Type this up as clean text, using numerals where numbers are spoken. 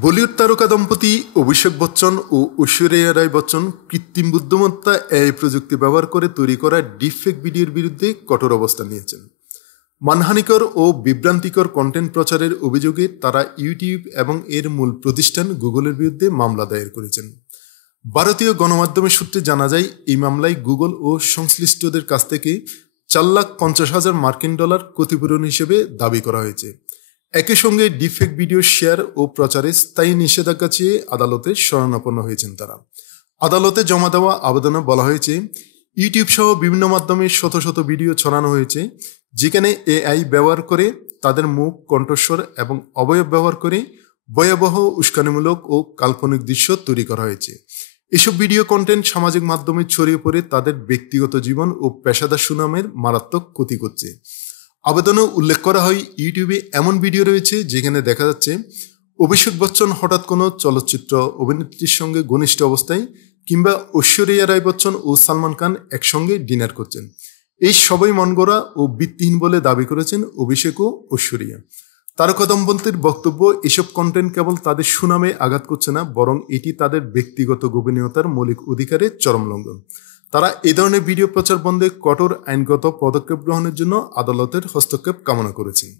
বলিউড তারকা দম্পতি অভিষেক বচ্চন ও ঐশ্বরিয়া রায় বচ্চন কৃত্রিম বুদ্ধিমত্তা এআই প্রযুক্তি ব্যবহার করে তৈরি করা ডিপফেক ভিডিওর বিরুদ্ধে কঠোর অবস্থান নিয়েছেন। মানহানিকর ও বিভ্রান্তিকর কন্টেন্ট প্রচারের অভিযোগে তারা ইউটিউব এবং এর মূল প্রতিষ্ঠান গুগলের বিরুদ্ধে মামলা দায়ের করেছেন। ভারতীয় গণমাধ্যমের সূত্রে জানা যায়, এই মামলায় গুগল ও সংশ্লিষ্টদের কাছ থেকে $4,50,000 মার্কিন ক্ষতিপূরণ হিসেবে দাবি করা হয়েছে। একই সঙ্গে ডিপফেক ভিডিও শেয়ার ও প্রচারে স্থায়ী নিষেধাজ্ঞা চেয়ে আদালতে শরণাপন্ন হয়েছেন তারা। আদালতে জমা দেওয়া আবেদনে বলা হয়েছে, ইউটিউব সহ বিভিন্ন মাধ্যমে শত শত ভিডিও ছড়ানো হয়েছে, যেখানে এআই ব্যবহার করে তাদের মুখ, কণ্ঠস্বর এবং অবয়ব ব্যবহার করে ভয়াবহ, উস্কানিমূলক ও কাল্পনিক দৃশ্য তৈরি করা হয়েছে। এসব ভিডিও কন্টেন্ট সামাজিক মাধ্যমে ছড়িয়ে পড়ে তাদের ব্যক্তিগত জীবন ও পেশাদার সুনামের মারাত্মক ক্ষতি করছে। আবেদনে উল্লেখ করা হয়, ইউটিউবে এমন ভিডিও রয়েছে যেখানে দেখা যাচ্ছে অভিষেক বচ্চন হঠাৎ কোনো চলচ্চিত্র অভিনেত্রীর সঙ্গে ঘনিষ্ঠ অবস্থায় কিংবা ঐশ্বরিয়া রায় বচ্চন ও সালমান খান একসঙ্গে ডিনার করছেন। এই সবই মনগড়া ও ভিত্তিহীন বলে দাবি করেছেন অভিষেক ও ঐশ্বরিয়া। তারকা দম্পতির বক্তব্য, এসব কন্টেন্ট কেবল তাদের সুনামে আঘাত করছে না, বরং এটি তাদের ব্যক্তিগত গোপনীয়তার মৌলিক অধিকারের চরম লঙ্ঘন। তারা এ ধরনের ভিডিও প্রচার বন্ধে কঠোর আইনগত পদক্ষেপ গ্রহণের জন্য আদালতের হস্তক্ষেপ কামনা করেছেন।